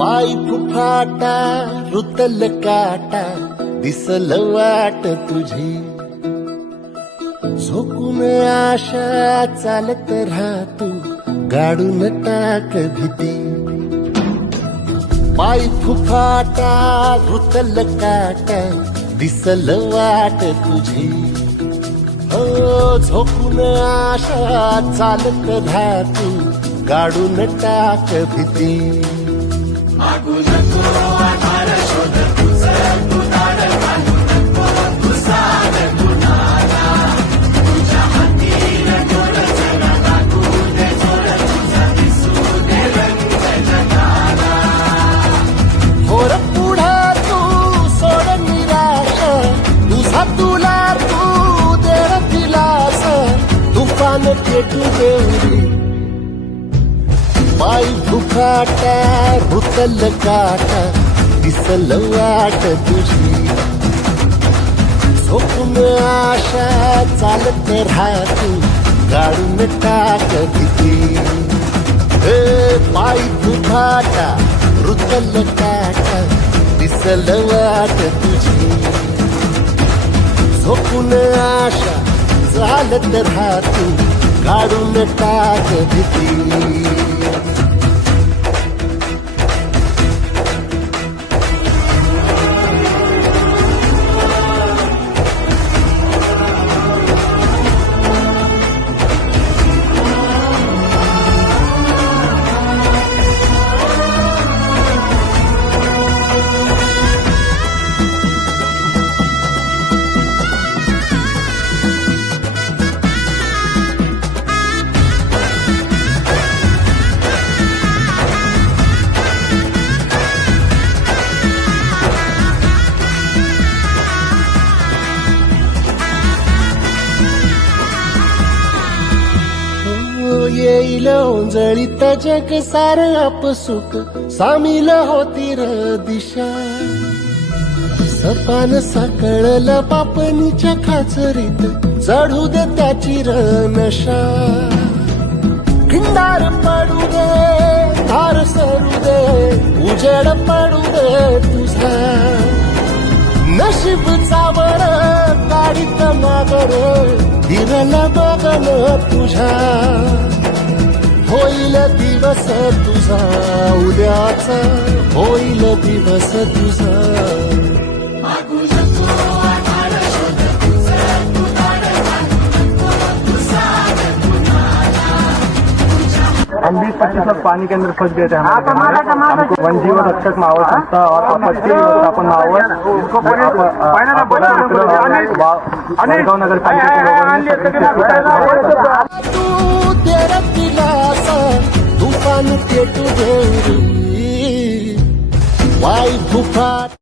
पाय फुफाटा रुतल काटा दिसल वाट तुझी झोकून आशा चालत राहतो गाडून टाक भीती पाय फुफाटा रुतल काटा दिसल वाट तुझी हो झोकून आशा चालत राहतो गाडून टाक भीती मागू नको आधार शोध तुझं तू दार घालू नको तू साध कुणाला तुझ्या हाती नटोर जरा लागू दे जोर तुझा दिसू दे रंग जगाला होर पुढे तू सोड निराश तुझा तुला तू दे दिलास तुफान पेटू देवरी पाय फुफाटा रुतल काटा दिसल वाट तुझी झोपून आशा चालत राहतो गाडून टाक भीती पाय फुफाटा रुतल काटा दिसल वाट तुझी झोपून आशा चालत राहतो गाडून टाक भीती येईल ओंजळीत जग सार आपसुक सामील होती र दिशा सपान साकळल पापणीच्या खाचरीत चढू दे त्याची र नशा खिंडार पडू दे धार सरू दे उजेड पडू दे तुझा नशीब चावर गाडीत मागर हिरल बगन तुझ्या होईल दिवस तुझा उद्याचा होईल दिवस तुझा मागू नको आधार शोध तुझं तू दार घालू नको तू साध कुणाला हम 20-25 पानी के अंदर फंस गए थे हमको वनजीवन रक्षक महावर संस्था और आपत्ति व्यवस्थापन महावर वडगांव नगर पालिका तू तेरा दिलासा तूफान पेटू देवरी वाय फुफाट